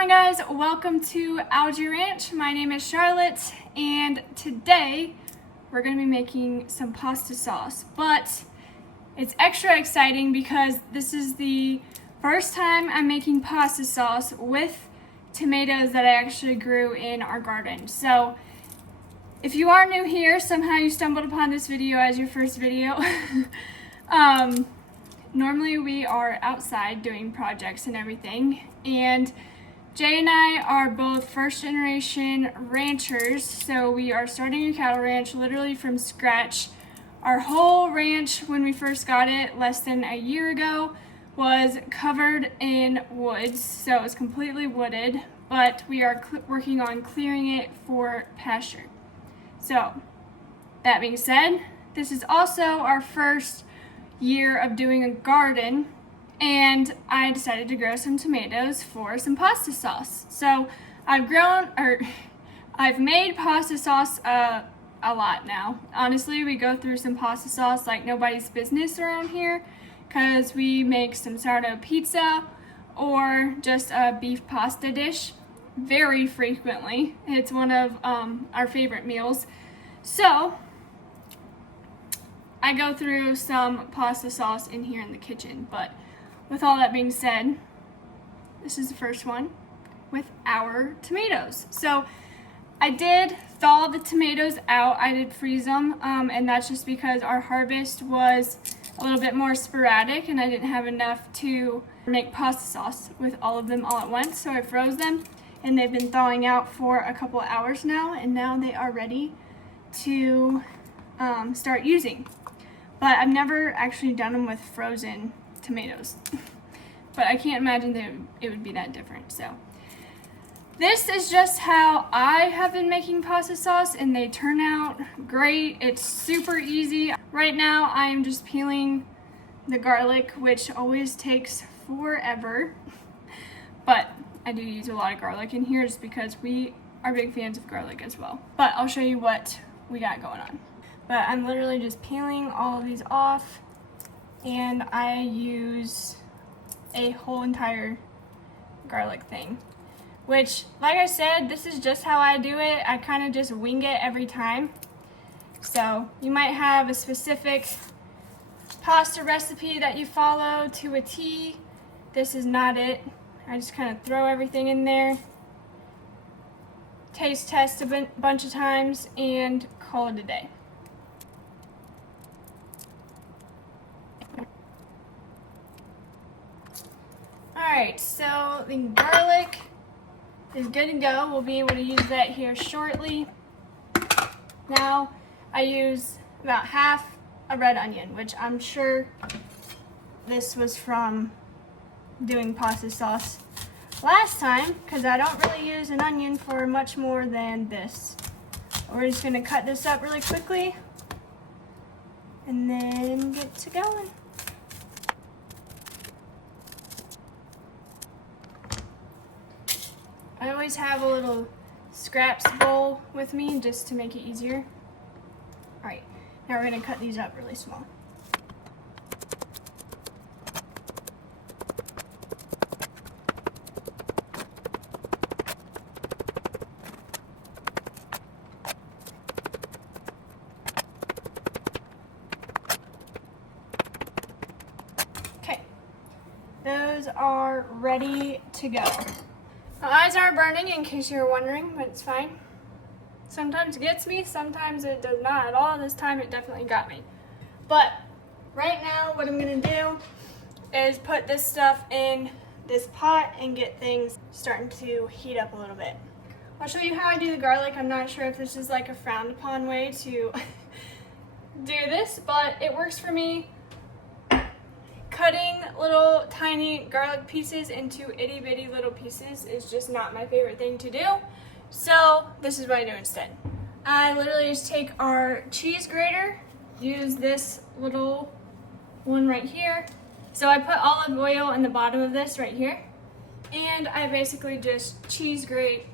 on, guys? Welcome to Algae Ranch. My name is Charlotte, and today we're going to be making some pasta sauce. But it's extra exciting because this is the first time I'm making pasta sauce with tomatoes that I actually grew in our garden. So if you are new here, somehow you stumbled upon this video as your first video. Normally we are outside doing projects and everything, and Jay and I are both first generation ranchers, so we are starting a cattle ranch literally from scratch. Our whole ranch, when we first got it less than a year ago, was covered in woods, so it was completely wooded, but we are working on clearing it for pasture. So that being said, this is also our first year of doing a garden, and I decided to grow some tomatoes for some pasta sauce. So I've made pasta sauce a lot now. Honestly, we go through some pasta sauce like nobody's business around here, because we make some sourdough pizza or just a beef pasta dish very frequently. It's one of our favorite meals. So I go through some pasta sauce in here in the kitchen, but with all that being said, this is the first one with our tomatoes. So I did thaw the tomatoes out. I did freeze them, and that's just because our harvest was a little bit more sporadic and I didn't have enough to make pasta sauce with all of them all at once. So I froze them, and they've been thawing out for a couple of hours now, and now they are ready to start using. But I've never actually done them with frozen tomatoes. But I can't imagine that it would be that different. So this is just how I have been making pasta sauce, and they turn out great. It's super easy. Right now I'm just peeling the garlic, which always takes forever. But I do use a lot of garlic in here just because we are big fans of garlic as well. But I'll show you what we got going on. But I'm literally just peeling all of these off, and I use a whole entire garlic thing, which, like I said, this is just how I do it. I kind of just wing it every time. So you might have a specific pasta recipe that you follow to a T. This is not it. I just kind of throw everything in there, taste test a bunch of times, and call it a day. Alright, so the garlic is good to go. We'll be able to use that here shortly. Now I use about half a red onion, which I'm sure this was from doing pasta sauce last time, because I don't really use an onion for much more than this. We're just going to cut this up really quickly and then get to going. I always have a little scraps bowl with me just to make it easier. Alright, now we're going to cut these up really small. Okay, those are ready to go. My eyes are burning, in case you're wondering, but it's fine. Sometimes it gets me, sometimes it does not at all. This time it definitely got me. But right now what I'm gonna do is put this stuff in this pot and get things starting to heat up a little bit. I'll show you how I do the garlic. I'm not sure if this is like a frowned upon way to do this, but it works for me. Cutting little tiny garlic pieces into itty bitty little pieces is just not my favorite thing to do. So this is what I do instead. I literally just take our cheese grater, use this little one right here. So I put olive oil in the bottom of this right here, and I basically just cheese grate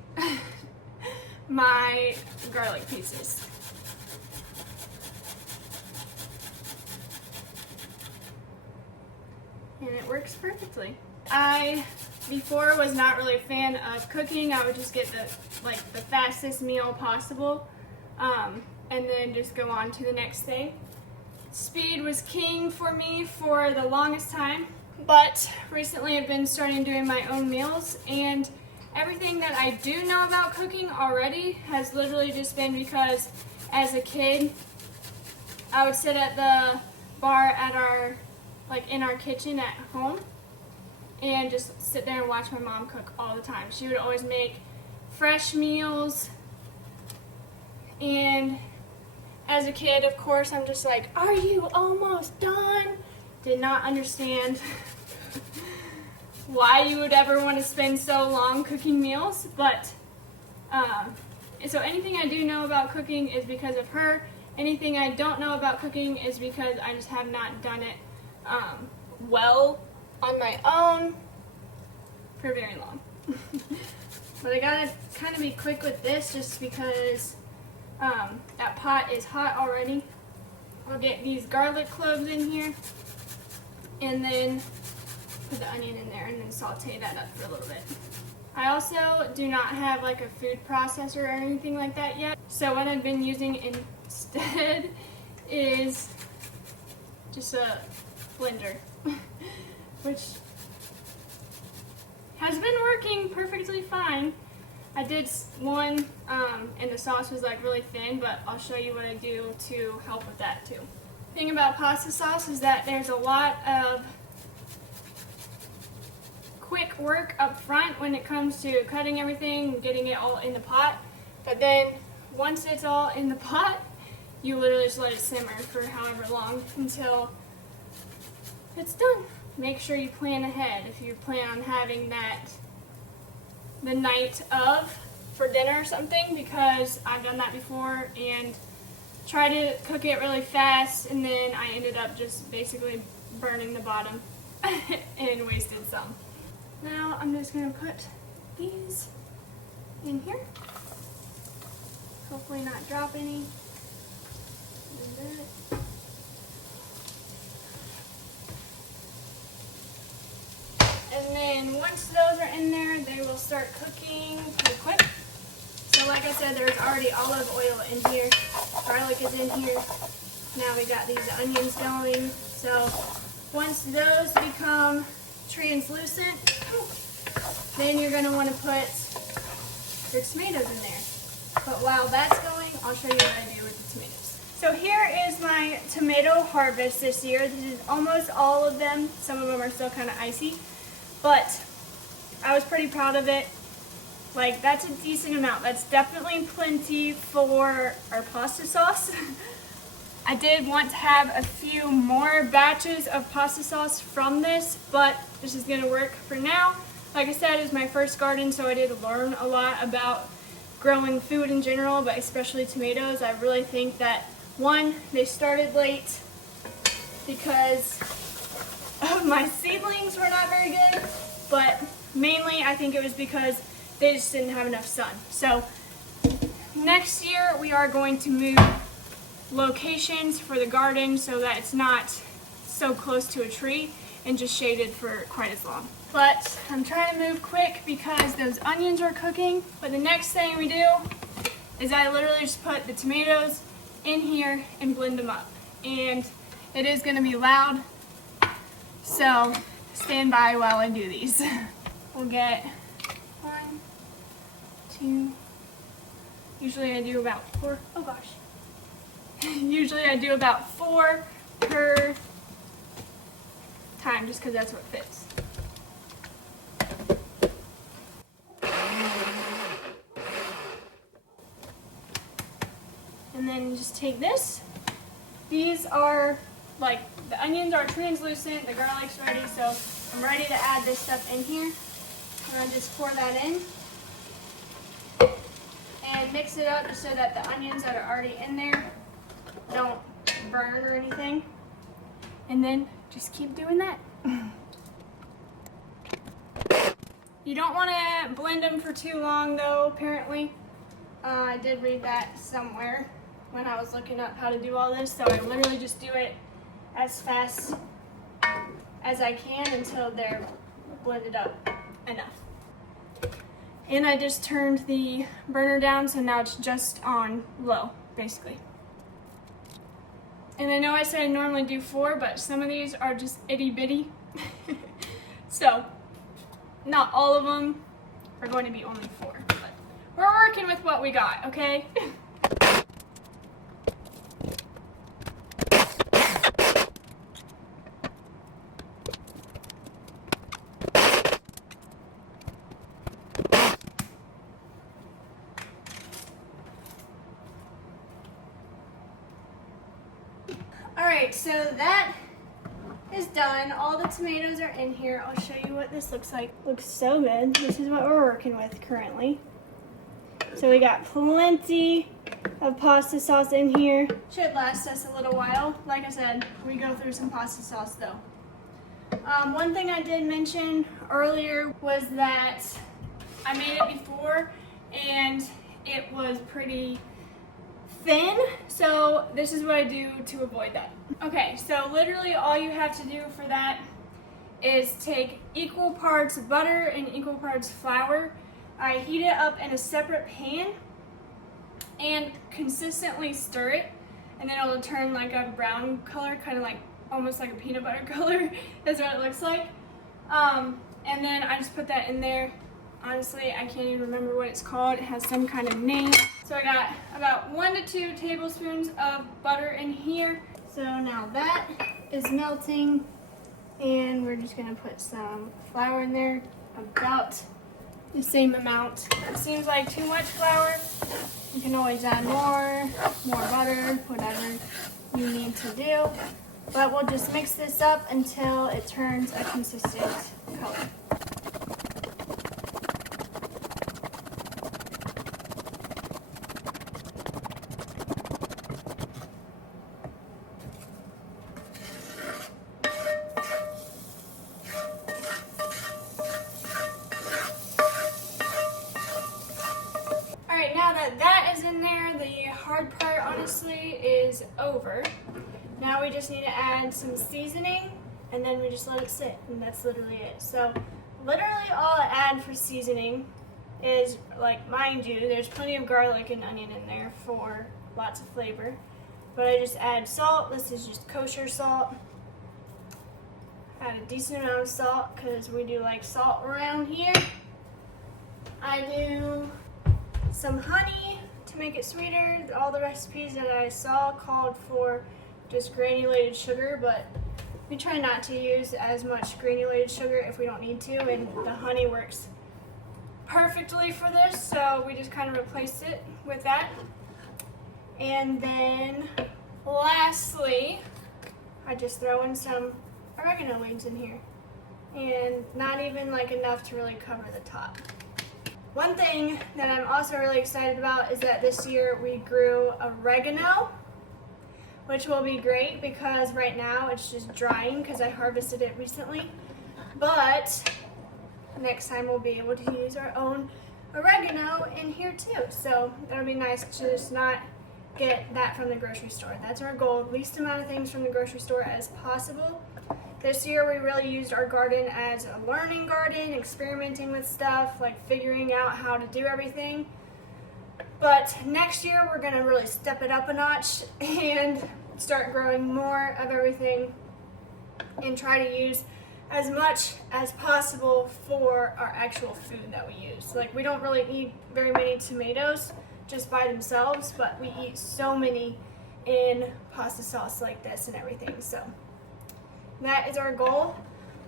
my garlic pieces. And it works perfectly. I before was not really a fan of cooking. I would just get the fastest meal possible, and then just go on to the next thing. Speed was king for me for the longest time, but recently I've been starting doing my own meals, and everything that I do know about cooking already has literally just been because as a kid I would sit at the bar at our in our kitchen at home and just sit there and watch my mom cook all the time. She would always make fresh meals, and as a kid, of course, I'm just like, are you almost done? Did not understand why you would ever want to spend so long cooking meals, but so anything I do know about cooking is because of her. Anything I don't know about cooking is because I just have not done it well on my own for very long. But I gotta kind of be quick with this just because that pot is hot already. I'll get these garlic cloves in here and then put the onion in there and then saute that up for a little bit. I also do not have like a food processor or anything like that yet. So what I've been using instead is just a blender, which has been working perfectly fine. I did one and the sauce was like really thin, but I'll show you what I do to help with that too. The thing about pasta sauce is that there's a lot of quick work up front when it comes to cutting everything and getting it all in the pot, but then once it's all in the pot, you literally just let it simmer for however long until it's done. Make sure you plan ahead if you plan on having that the night of for dinner or something, because I've done that before and tried to cook it really fast and then I ended up just basically burning the bottom and wasted some. Now I'm just going to put these in here. Hopefully not drop any. And then once those are in there, they will start cooking pretty quick. So like I said, there's already olive oil in here. Garlic is in here. Now we got these onions going. So once those become translucent, then you're going to want to put your tomatoes in there. But while that's going, I'll show you what I do with the tomatoes. So here is my tomato harvest this year. This is almost all of them. Some of them are still kind of icy, but I was pretty proud of it. Like, that's a decent amount. That's definitely plenty for our pasta sauce. I did want to have a few more batches of pasta sauce from this, but this is going to work for now. Like I said, it's my first garden, so I did learn a lot about growing food in general, but especially tomatoes. I really think that, one, they started late because of my seedlings were not very good, but mainly I think it was because they just didn't have enough sun. So next year we are going to move locations for the garden so that it's not so close to a tree and just shaded for quite as long. But I'm trying to move quick because those onions are cooking. But the next thing we do is I literally just put the tomatoes in here and blend them up. And it is going to be loud, so stand by while I do these. We'll get 1, 2, usually I do about 4, oh gosh. Usually I do about 4 per time just because that's what fits. And then just take this. These are, like, the onions are translucent, the garlic's ready, so I'm ready to add this stuff in here. I'm going to just pour that in and mix it up just so that the onions that are already in there don't burn or anything. And then just keep doing that. You don't want to blend them for too long though, apparently. I did read that somewhere when I was looking up how to do all this, so I literally just do it as fast as I can until they're blended up. enough. And I just turned the burner down, so now it's just on low, basically. And I know I said I normally do 4, but some of these are just itty bitty. So, not all of them are going to be only 4, but we're working with what we got, okay? Alright, so that is done. All the tomatoes are in here. I'll show you what this looks like. Looks so good. This is what we're working with currently. So we got plenty of pasta sauce in here. Should last us a little while. Like I said, we go through some pasta sauce though. One thing I did mention earlier was that I made it before and it was pretty thin, so this is what I do to avoid that. Okay, so literally all you have to do for that is take equal parts butter and equal parts flour. I heat it up in a separate pan and consistently stir it, and then it'll turn like a brown color, kind of like almost like a peanut butter color is what it looks like. And then I just put that in there. Honestly, I can't even remember what it's called. It has some kind of name. So I got about 1 to 2 tablespoons of butter in here. So now that is melting, and we're just gonna put some flour in there, about the same amount. It seems like too much flour. You can always add more butter, whatever you need to do. But we'll just mix this up until it turns a consistent color. Now that that is in there, the hard part honestly is over. Now we just need to add some seasoning, and then we just let it sit, and that's literally it. So literally all I add for seasoning is, like, mind you, there's plenty of garlic and onion in there for lots of flavor, but I just add salt. This is just kosher salt. Add a decent amount of salt because we do like salt around here. I do some honey to make it sweeter. All the recipes that I saw called for just granulated sugar, but we try not to use as much granulated sugar if we don't need to, and the honey works perfectly for this, so we just kind of replaced it with that. And then lastly, I just throw in some oregano leaves in here, and not even like enough to really cover the top. One thing that I'm also really excited about is that this year we grew oregano, which will be great because right now it's just drying because I harvested it recently. But next time we'll be able to use our own oregano in here too. So that'll be nice to just not get that from the grocery store. That's our goal, least amount of things from the grocery store as possible. This year we really used our garden as a learning garden, experimenting with stuff, like figuring out how to do everything. But next year we're gonna really step it up a notch and start growing more of everything and try to use as much as possible for our actual food that we use. Like, we don't really eat very many tomatoes just by themselves, but we eat so many in pasta sauce like this and everything. So that is our goal.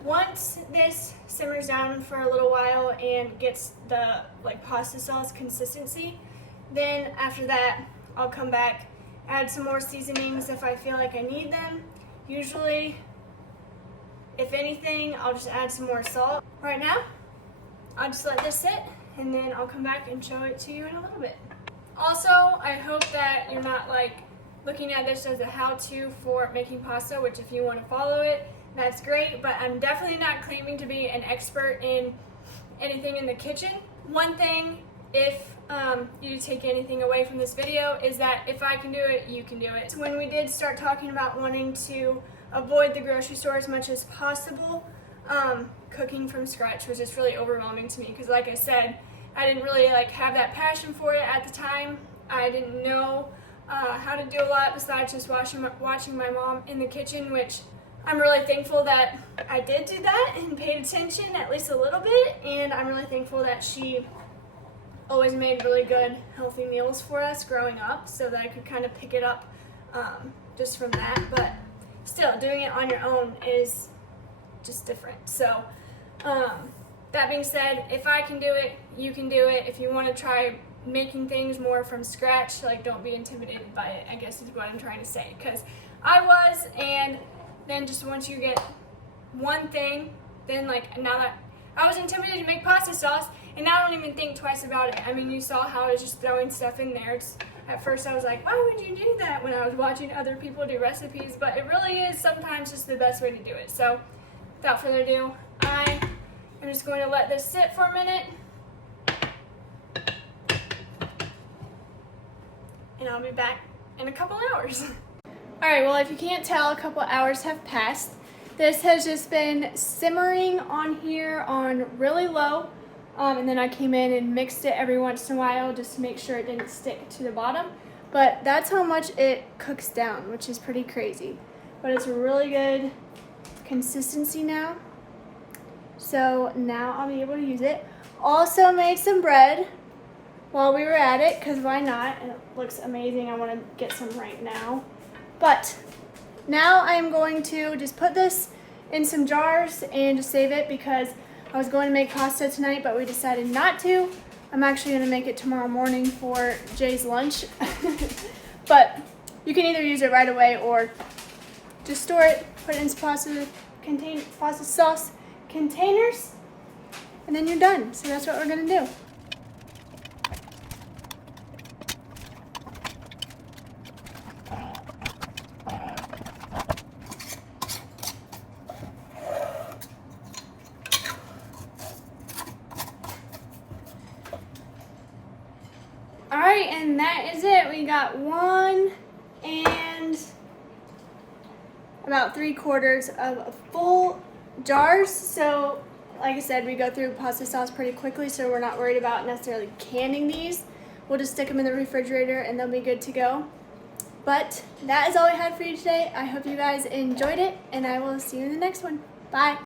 Once this simmers down for a little while and gets the pasta sauce consistency, then after that I'll come back, add some more seasonings if I feel like I need them. Usually, if anything, I'll just add some more salt. Right now, I'll just let this sit, and then I'll come back and show it to you in a little bit. Also, I hope that you're not looking at this as a how-to for making pasta, which if you want to follow it, that's great, but I'm definitely not claiming to be an expert in anything in the kitchen. One thing, if you take anything away from this video, is that if I can do it, you can do it. When we did start talking about wanting to avoid the grocery store as much as possible, cooking from scratch was just really overwhelming to me because, like I said, I didn't really like have that passion for it at the time. I didn't know how to do a lot besides just watching my mom in the kitchen, which I'm really thankful that I did do that and paid attention at least a little bit, and I'm really thankful that she always made really good, healthy meals for us growing up so that I could kind of pick it up just from that. But still, doing it on your own is just different. So that being said, if I can do it, you can do it. If you want to try making things more from scratch, like, don't be intimidated by it, I guess is what I'm trying to say, because I was. And then just once you get one thing, then like now that I was intimidated to make pasta sauce, and now I don't even think twice about it. I mean, you saw how I was just throwing stuff in there. At first I was like, why would you do that when I was watching other people do recipes? But it really is sometimes just the best way to do it. So without further ado, I am just going to let this sit for a minute. And I'll be back in a couple hours. Alright, well, if you can't tell, a couple hours have passed. This has just been simmering on here on really low. And then I came in and mixed it every once in a while just to make sure it didn't stick to the bottom. But that's how much it cooks down, which is pretty crazy. But it's a really good consistency now. So now I'll be able to use it. Also made some bread while we were at it, because why not? And it looks amazing. I want to get some right now. But now I'm going to just put this in some jars and just save it, because I was going to make pasta tonight, but we decided not to. I'm actually going to make it tomorrow morning for Jay's lunch. But you can either use it right away or just store it, put it in pasta sauce containers, and then you're done. So that's what we're going to do. Alright, and that is it. We got 1 and about 3/4 of full jars. So, like I said, we go through pasta sauce pretty quickly, so we're not worried about necessarily canning these. We'll just stick them in the refrigerator and they'll be good to go. But that is all I had for you today. I hope you guys enjoyed it, and I will see you in the next one. Bye.